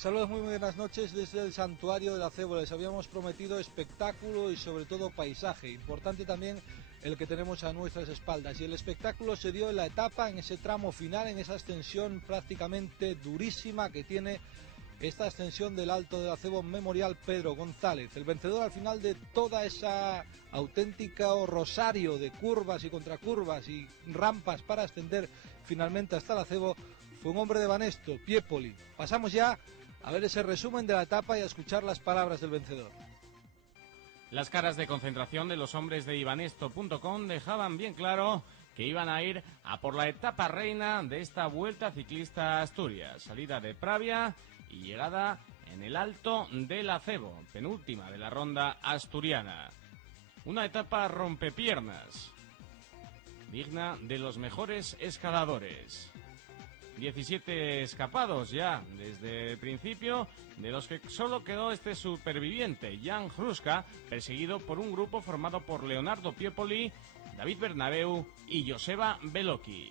Saludos, muy buenas noches desde el Santuario del Acebo. Les habíamos prometido espectáculo y sobre todo paisaje. Importante también el que tenemos a nuestras espaldas. Y el espectáculo se dio en la etapa, en ese tramo final, en esa ascensión prácticamente durísima que tiene esta ascensión del Alto del Acebo Memorial Pedro González. El vencedor al final de toda esa auténtica rosario de curvas y contracurvas y rampas para ascender finalmente hasta el Acebo fue un hombre de Banesto, Piepoli. Pasamos ya a ver ese resumen de la etapa y a escuchar las palabras del vencedor. Las caras de concentración de los hombres de ibanesto.com dejaban bien claro que iban a ir a por la etapa reina de esta Vuelta Ciclista a Asturias. Salida de Pravia y llegada en el Alto del Acebo, penúltima de la ronda asturiana. Una etapa rompepiernas, digna de los mejores escaladores. 17 escapados ya desde el principio, de los que solo quedó este superviviente, Jan Hruska, perseguido por un grupo formado por Leonardo Piepoli, David Bernabeu y Joseba Beloki.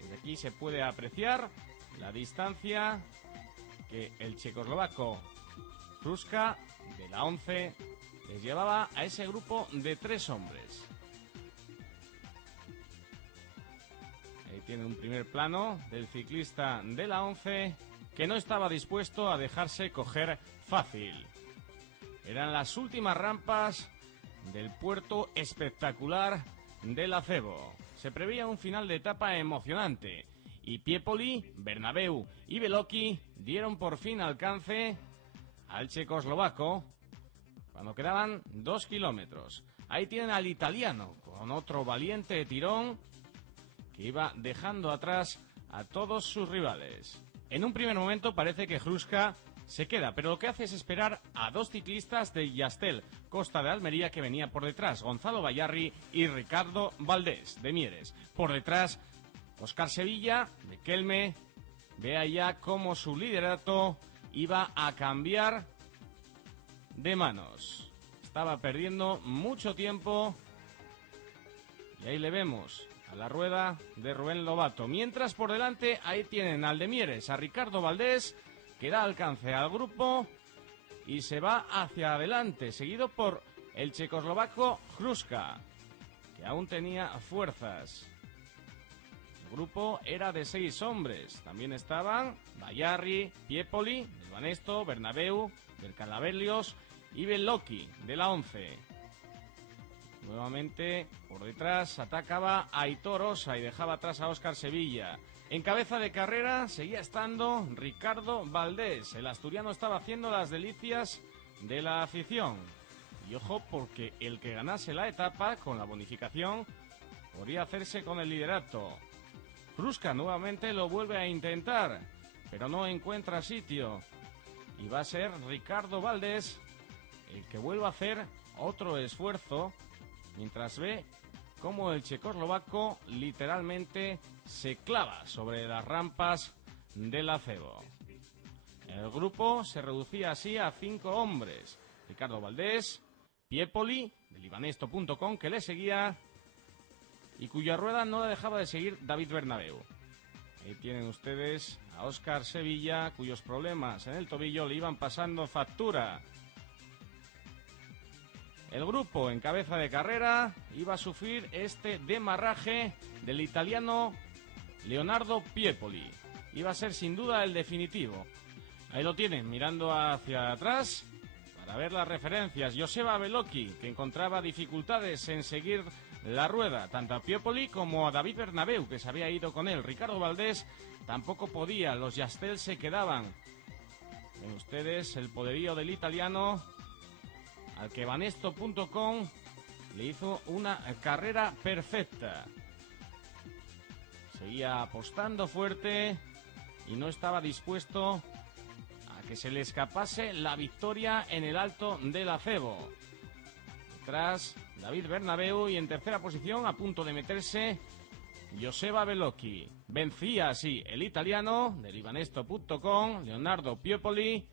Desde aquí se puede apreciar la distancia que el checoslovaco Hruska de la 11 les llevaba a ese grupo de 3 hombres. Ahí tiene un primer plano del ciclista de la 11 que no estaba dispuesto a dejarse coger fácil. Eran las últimas rampas del puerto espectacular del Acebo. Se preveía un final de etapa emocionante y Piepoli, Bernabeu y Beloki dieron por fin alcance al checoslovaco cuando quedaban 2 kilómetros. Ahí tienen al italiano con otro valiente tirón que iba dejando atrás a todos sus rivales. En un primer momento parece que Hruska se queda, pero lo que hace es esperar a 2 ciclistas de Yastel, Costa de Almería, que venía por detrás, Gonzalo Bayarri y Ricardo Valdés, de Mieres. Por detrás, Óscar Sevilla, de Kelme. Vea ya cómo su liderato iba a cambiar de manos. Estaba perdiendo mucho tiempo y ahí le vemos a la rueda de Rubén Lobato. Mientras por delante ahí tienen al de Mieres, a Ricardo Valdés, que da alcance al grupo y se va hacia adelante, seguido por el checoslovaco Hruska, que aún tenía fuerzas. El grupo era de 6 hombres. También estaban Bayarri, Piepoli, del Banesto, Bernabeu, del Calabelios y Beloki, de la 11. Nuevamente, por detrás, atacaba a Aitor Osa y dejaba atrás a Óscar Sevilla. En cabeza de carrera seguía estando Ricardo Valdés. El asturiano estaba haciendo las delicias de la afición. Y ojo, porque el que ganase la etapa con la bonificación podría hacerse con el liderato. Hruska nuevamente lo vuelve a intentar, pero no encuentra sitio. Y va a ser Ricardo Valdés el que vuelva a hacer otro esfuerzo, mientras ve cómo el checoslovaco literalmente se clava sobre las rampas del Acebo. El grupo se reducía así a 5 hombres. Ricardo Valdés, Piepoli, del ibanesto.com, que le seguía y cuya rueda no la dejaba de seguir David Bernabeu. Ahí tienen ustedes a Óscar Sevilla, cuyos problemas en el tobillo le iban pasando factura. El grupo en cabeza de carrera iba a sufrir este demarraje del italiano Leonardo Piepoli. Iba a ser sin duda el definitivo. Ahí lo tienen, mirando hacia atrás para ver las referencias. Joseba Beloki, que encontraba dificultades en seguir la rueda, tanto a Piepoli como a David Bernabeu, que se había ido con él. Ricardo Valdés tampoco podía, los Yastel se quedaban. Ven ustedes el poderío del italiano, al que Banesto.com le hizo una carrera perfecta. Seguía apostando fuerte y no estaba dispuesto a que se le escapase la victoria en el Alto del Acebo. Detrás, David Bernabeu, y en tercera posición, a punto de meterse, Joseba Beloki. Vencía así el italiano del ibanesto.com, Leonardo Piepoli,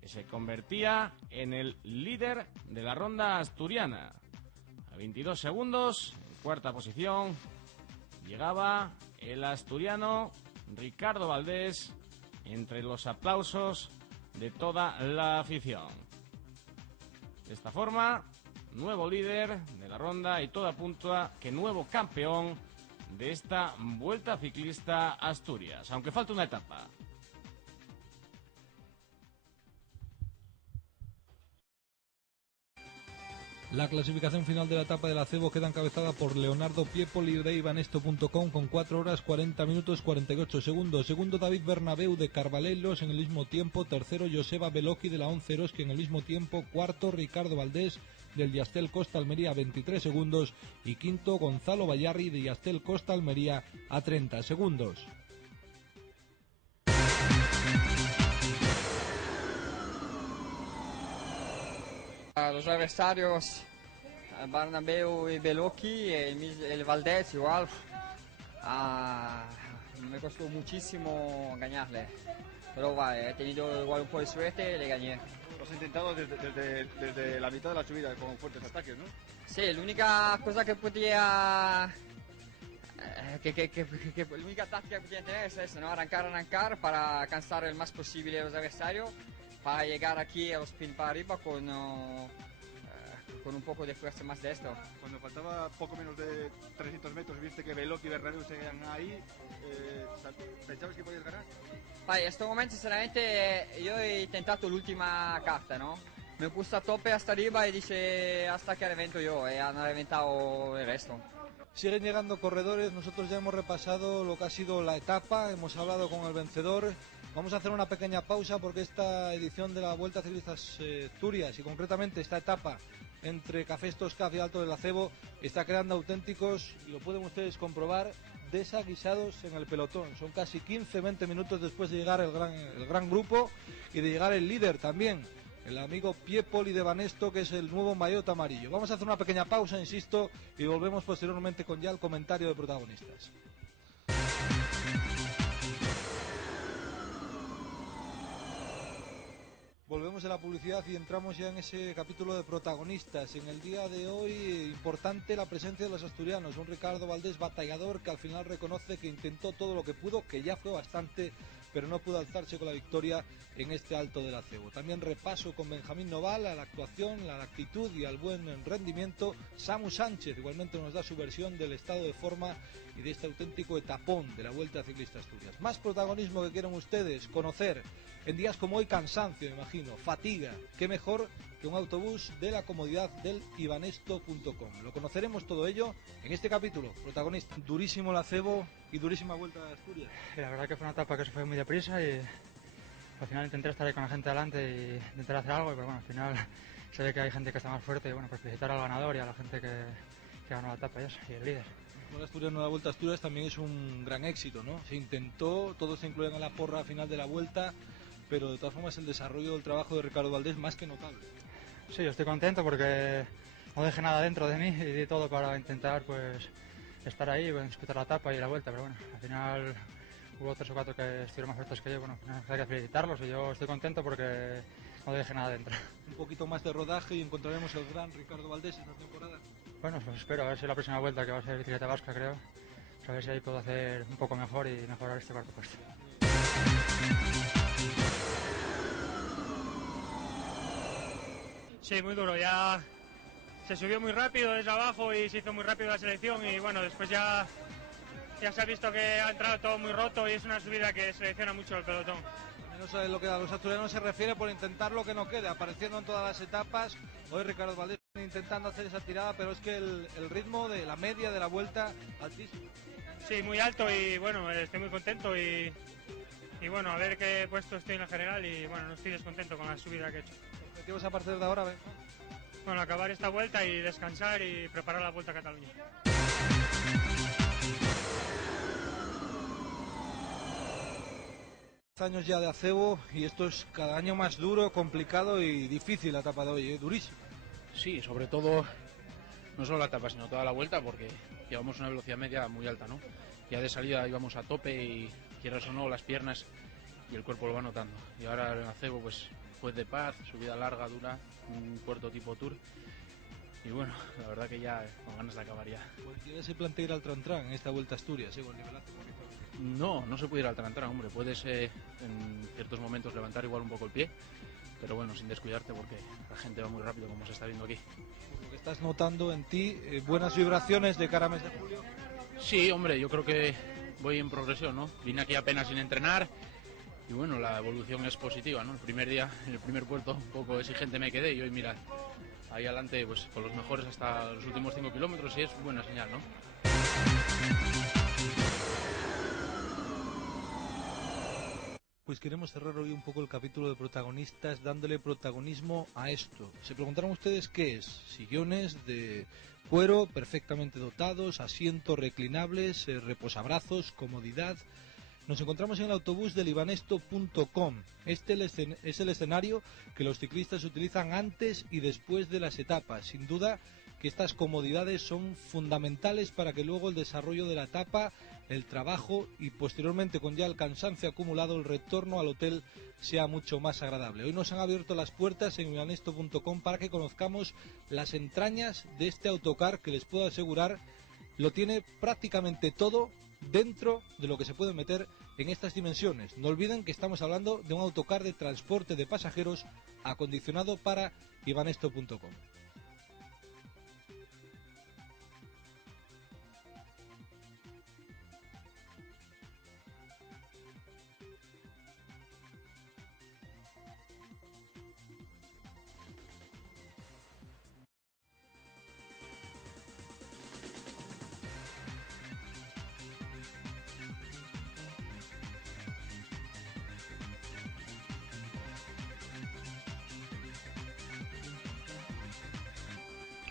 que se convertía en el líder de la ronda asturiana. A 22 segundos, en cuarta posición, llegaba el asturiano Ricardo Valdés, entre los aplausos de toda la afición. De esta forma, nuevo líder de la ronda y todo apunta que nuevo campeón de esta Vuelta Ciclista a Asturias, aunque falta una etapa. La clasificación final de la etapa del Acebo queda encabezada por Leonardo Piepoli de Ibanesto.com con 4 horas 40 minutos 48 segundos. Segundo, David Bernabeu de Carbalelos en el mismo tiempo. Tercero, Joseba Beloki de la 11 Eroski en el mismo tiempo. Cuarto, Ricardo Valdés del Yastel Costa Almería a 23 segundos. Y quinto, Gonzalo Bayarri de Yastel Costa Almería a 30 segundos. Los adversarios, Bernabeu y Beloki, el Valdés igual, me costó muchísimo ganarle, pero vale, he tenido igual un poco de suerte y le gané. Lo has intentado desde la mitad de la subida con fuertes ataques, ¿no? Sí, la única cosa que podía... la única táctica que podía tener es eso, ¿no? Arrancar para cansar el más posible a los adversarios, para llegar aquí a los pin para arriba con un poco de fuerza más de esto. Cuando faltaba poco menos de 300 metros, viste que Beloki y Bernabeu seguían ahí, ¿pensabas que podías ganar? En este momento, sinceramente, yo he intentado la última carta, ¿no? Me puse a tope hasta arriba y dije hasta que revento yo, y han reventado el resto. Siguen llegando corredores, nosotros ya hemos repasado lo que ha sido la etapa, hemos hablado con el vencedor. Vamos a hacer una pequeña pausa porque esta edición de la Vuelta Ciclista Asturias y concretamente esta etapa entre Café Estoscaf y Alto del Acebo está creando auténticos, y lo pueden ustedes comprobar, desaguisados en el pelotón. Son casi 15-20 minutos después de llegar el gran grupo y de llegar el líder también, el amigo Piepoli de Banesto, que es el nuevo maillot amarillo. Vamos a hacer una pequeña pausa, insisto, y volvemos posteriormente con ya el comentario de protagonistas. Volvemos de la publicidad y entramos ya en ese capítulo de protagonistas. En el día de hoy, importante la presencia de los asturianos. Un Ricardo Valdés batallador que al final reconoce que intentó todo lo que pudo, que ya fue bastante, pero no pudo alzarse con la victoria en este Alto del Acebo. También repaso con Benjamín Noval a la actuación, a la actitud y al buen rendimiento. Samu Sánchez igualmente nos da su versión del estado de forma y de este auténtico etapón de la Vuelta Ciclista Asturias. Más protagonismo que quieran ustedes conocer. En días como hoy, cansancio, me imagino, fatiga. Qué mejor que un autobús de la comodidad del Ibanesto.com. Lo conoceremos todo ello en este capítulo. Protagonista, durísimo el Acebo y durísima Vuelta a Asturias. La verdad que fue una etapa que se fue muy deprisa y al final intenté estar ahí con la gente delante y intentar hacer algo, pero bueno, al final se ve que hay gente que está más fuerte y bueno, pues felicitar al ganador y a la gente que ganó la etapa y eso, y el líder. La Asturias, la Vuelta a Asturias también es un gran éxito, ¿no? Se intentó, todos se incluyen en la porra final de la Vuelta, pero de todas formas el desarrollo del trabajo de Ricardo Valdés más que notable. Sí, yo estoy contento porque no dejé nada dentro de mí y di todo para intentar pues estar ahí, disputar la etapa y la Vuelta, pero bueno, al final hubo 3 o 4 que estuvieron más fuertes que yo, bueno, hay que felicitarlos y yo estoy contento porque no dejé nada dentro. Un poquito más de rodaje y encontraremos el gran Ricardo Valdés esta temporada. Bueno, pues espero, a ver si la próxima Vuelta, que va a ser bicicleta vasca creo, pues a ver si ahí puedo hacer un poco mejor y mejorar este cuarto puesto. Sí, muy duro, ya se subió muy rápido desde abajo y se hizo muy rápido la selección y bueno, después ya se ha visto que ha entrado todo muy roto y es una subida que selecciona mucho el pelotón. No sabe lo que a los asturianos se refiere por intentar lo que no quede, apareciendo en todas las etapas. Hoy Ricardo Valdés intentando hacer esa tirada, pero es que el ritmo de la media de la Vuelta altísimo. Sí, muy alto y bueno, estoy muy contento y bueno, a ver qué puesto estoy en la general y bueno, no estoy descontento con la subida que he hecho. Objetivos a partir de ahora, ¿ves? Bueno, acabar esta vuelta y descansar y preparar la Vuelta a Cataluña. Años ya de Acebo y esto es cada año más duro, complicado y difícil la etapa de hoy, durísimo. Sí, sobre todo, no solo la etapa, sino toda la vuelta, porque llevamos una velocidad media muy alta, ¿no? Ya de salida íbamos a tope y, quieras o no, las piernas y el cuerpo lo va notando. Y ahora en Acebo, pues de paz, subida larga, dura, un puerto tipo Tour. y bueno, la verdad que ya con ganas de acabar ya. ¿Cualquiera se plantea ir al Trantrán en esta Vuelta a Asturias, con nivelazo? No se puede ir al Trantrán, hombre, puedes en ciertos momentos levantar igual un poco el pie, pero bueno, sin descuidarte porque la gente va muy rápido como se está viendo aquí. Por lo que estás notando en ti, buenas vibraciones de cara a mes de julio. Sí, hombre, yo creo que voy en progresión, ¿no? Vine aquí apenas sin entrenar y bueno, la evolución es positiva, ¿no? El primer día, en el primer puerto, un poco exigente me quedé y hoy, mira, ahí adelante, pues con los mejores hasta los últimos 5 kilómetros y es buena señal, ¿no? Pues queremos cerrar hoy un poco el capítulo de protagonistas dándole protagonismo a esto. Se preguntaron ustedes qué es. Sillones de cuero perfectamente dotados, asientos reclinables, reposabrazos, comodidad. Nos encontramos en el autobús del ibanesto.com. Este es el escenario que los ciclistas utilizan antes y después de las etapas. Sin duda que estas comodidades son fundamentales para que luego el desarrollo de la etapa, el trabajo y posteriormente con ya el cansancio acumulado, el retorno al hotel sea mucho más agradable. Hoy nos han abierto las puertas en ibanesto.com para que conozcamos las entrañas de este autocar que les puedo asegurar lo tiene prácticamente todo dentro de lo que se puede meter en estas dimensiones. No olviden que estamos hablando de un autocar de transporte de pasajeros acondicionado para ibanesto.com.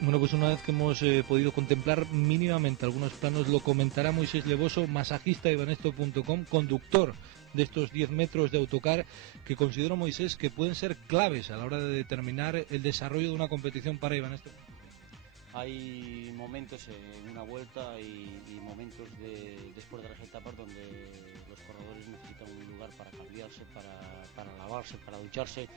Bueno, pues una vez que hemos podido contemplar mínimamente algunos planos, lo comentará Moisés Levoso, masajista de ibanesto.com, conductor de estos 10 metros de autocar, que considero, Moisés, que pueden ser claves a la hora de determinar el desarrollo de una competición para Ibanesto. Hay momentos en una vuelta y momentos después de las etapas donde los corredores necesitan un lugar para cambiarse, para lavarse, para ducharse.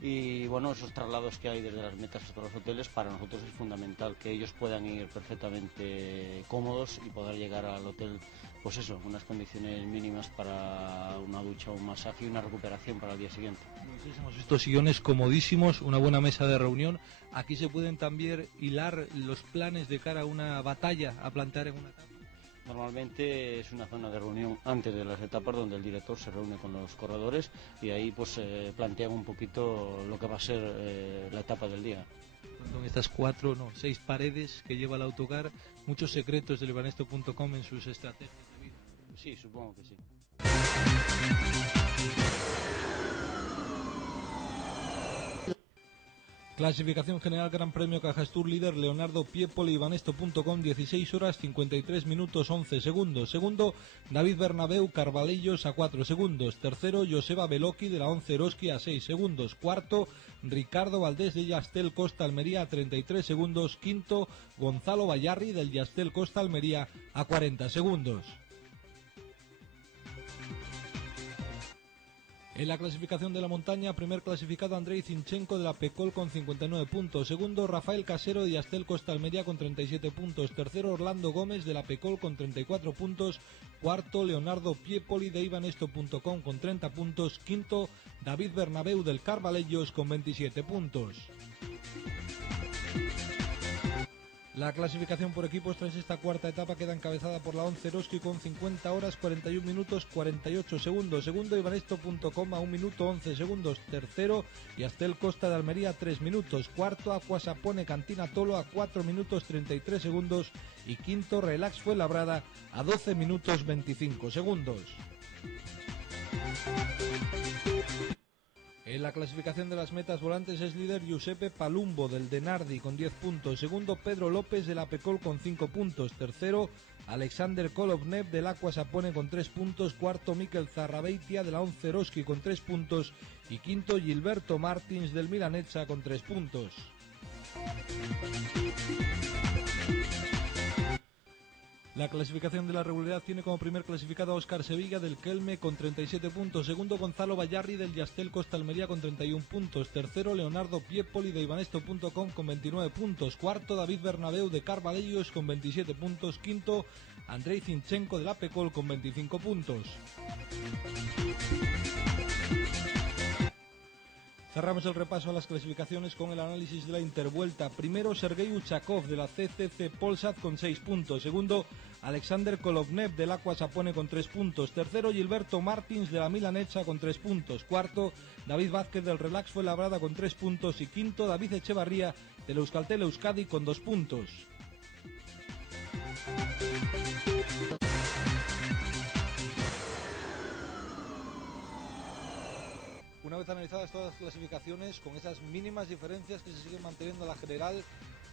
Y bueno, esos traslados que hay desde las metas hasta los hoteles, para nosotros es fundamental que ellos puedan ir perfectamente cómodos y poder llegar al hotel, pues eso, unas condiciones mínimas para una ducha, un masaje y una recuperación para el día siguiente. Hemos visto sillones comodísimos, una buena mesa de reunión. Aquí se pueden también hilar los planes de cara a una batalla a plantear en una etapa. Normalmente es una zona de reunión antes de las etapas donde el director se reúne con los corredores y ahí pues plantean un poquito lo que va a ser la etapa del día. Con estas 6 paredes que lleva el autocar, muchos secretos del ibanesto.com en sus estrategias de vida. Sí, supongo que sí. Clasificación general Gran Premio Cajastur, líder Leonardo Piepoli, ibanesto.com, 16 horas 53 minutos 11 segundos. Segundo, David Bernabeu Carvalellos a 4 segundos. Tercero, Joseba Beloki de la 11 Eroski a 6 segundos. Cuarto, Ricardo Valdés de Yastel Costa Almería a 33 segundos. Quinto, Gonzalo Bayarri del Yastel Costa Almería a 40 segundos. En la clasificación de la montaña, primer clasificado Andrei Zinchenko de la Pecol con 59 puntos. Segundo, Rafael Casero de Yastel Costa Almería con 37 puntos. Tercero, Orlando Gómez de la Pecol con 34 puntos. Cuarto, Leonardo Piepoli de ibanesto.com con 30 puntos. Quinto, David Bernabeu del Carvalellos con 27 puntos. La clasificación por equipos tras esta cuarta etapa queda encabezada por la 11 Eroski con 50 horas 41 minutos 48 segundos. Segundo, ibanesto.com a 1 minuto 11 segundos. Tercero, Yastel Costa de Almería 3 minutos. Cuarto, Aquasapone Cantina Tolo a 4 minutos 33 segundos. Y quinto, Relax Fuenlabrada a 12 minutos 25 segundos. En la clasificación de las metas volantes es líder Giuseppe Palumbo del Denardi con 10 puntos. Segundo, Pedro López de la Pecol con 5 puntos. Tercero, Alexander Kolovnev del Aquasapone con 3 puntos. Cuarto, Mikel Zarrabeitia de la 11 Eroski con 3 puntos. Y quinto, Gilberto Martins del Milanezza con 3 puntos. La clasificación de la regularidad tiene como primer clasificado a Óscar Sevilla del Kelme con 37 puntos, segundo Gonzalo Bayarri del Yastel Costa Almería con 31 puntos, tercero Leonardo Piepoli de Ibanesto.com con 29 puntos, cuarto David Bernabeu de Carvalhellos con 27 puntos, quinto Andrei Zinchenko de la Pecol con 25 puntos. Cerramos el repaso a las clasificaciones con el análisis de la Intervuelta. Primero, Sergei Uchakov de la CCC Polsat con 6 puntos. Segundo, Alexander Kolovnev del Aqua Sapone con 3 puntos. Tercero, Gilberto Martins de la Milanecha con 3 puntos. Cuarto, David Vázquez del Relax Fuenlabrada con 3 puntos. Y quinto, David Echevarría del Euskaltel Euskadi con 2 puntos. Una vez analizadas todas las clasificaciones, con esas mínimas diferencias que se siguen manteniendo en la general,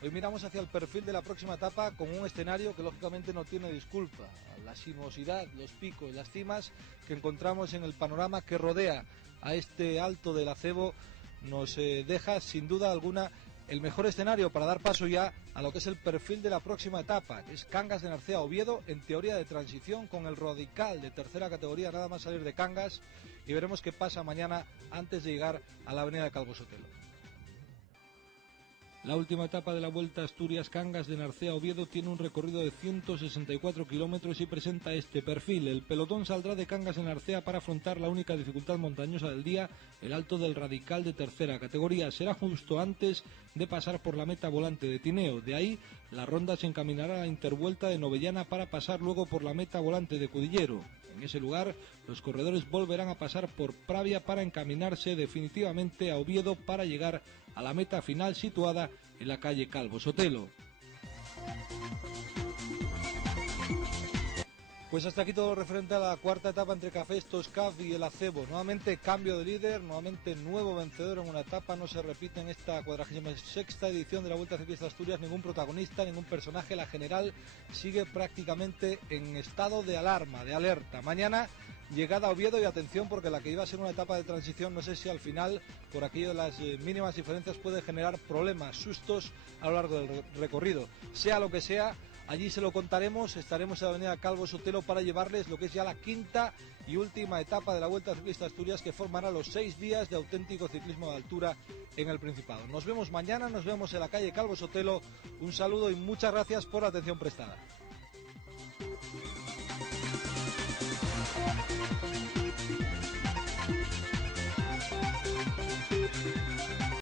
hoy miramos hacia el perfil de la próxima etapa con un escenario que lógicamente no tiene disculpa. La sinuosidad, los picos, las cimas que encontramos en el panorama que rodea a este alto del Acebo nos deja sin duda alguna el mejor escenario para dar paso ya a lo que es el perfil de la próxima etapa, que es Cangas de Narcea Oviedo, en teoría de transición con el Radical de tercera categoría, nada más salir de Cangas, y veremos qué pasa mañana antes de llegar a la avenida de Calvo Sotelo. La última etapa de la Vuelta a Asturias Cangas de Narcea Oviedo tiene un recorrido de 164 kilómetros y presenta este perfil. El pelotón saldrá de Cangas de Narcea para afrontar la única dificultad montañosa del día, el alto del Radical de tercera categoría. Será justo antes de pasar por la meta volante de Tineo. De ahí, la ronda se encaminará a la Intervuelta de Novellana para pasar luego por la meta volante de Cudillero. En ese lugar, los corredores volverán a pasar por Pravia para encaminarse definitivamente a Oviedo para llegar a la meta final situada en la calle Calvo Sotelo. Pues hasta aquí todo lo referente a la cuarta etapa entre Cafés Toscaf y el Acebo. Nuevamente cambio de líder, nuevamente nuevo vencedor en una etapa. No se repite en esta 46ª edición de la Vuelta Ciclista Asturias ningún protagonista, ningún personaje. La general sigue prácticamente en estado de alarma, de alerta. Mañana llegada a Oviedo, y atención porque la que iba a ser una etapa de transición, no sé si al final, por aquello de las mínimas diferencias, puede generar problemas, sustos a lo largo del recorrido. Sea lo que sea, allí se lo contaremos. Estaremos en la avenida Calvo Sotelo para llevarles lo que es ya la quinta y última etapa de la Vuelta Ciclista Asturias, que formará los 6 días de auténtico ciclismo de altura en el Principado. Nos vemos mañana, nos vemos en la calle Calvo Sotelo. Un saludo y muchas gracias por la atención prestada.